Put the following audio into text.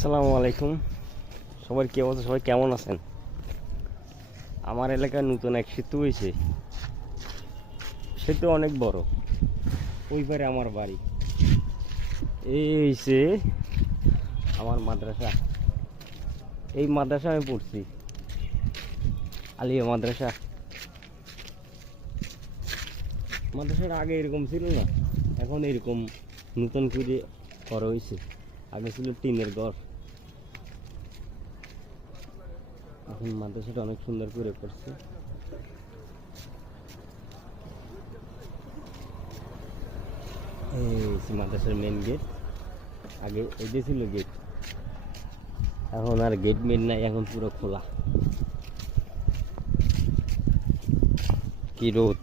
আসসালামু আলাইকুম। সবার কি অবস্থা? সবাই কেমন আছেন? আমার এলাকায় নতুন এক সেতু হয়েছে। সেতু অনেক বড়। ওই পারে আমার বাড়ি। এই হয়েছে আমার মাদ্রাসা। এই মাদ্রাসা আমি পড়ছি, আলিয়া মাদ্রাসা। মাদ্রাসার আগে এরকম ছিল না, এখন এরকম নতুন করে করা হয়েছে। আগে ছিল টিনের ঘর, এখন মাদ্রাসাটা অনেক সুন্দর করে করছে। এই মাদ্রাসার মেন গেট। আগে এটা ছিল গেট, এখন আর গেট মেন নাই, এখন পুরো খোলা। কি রোদ!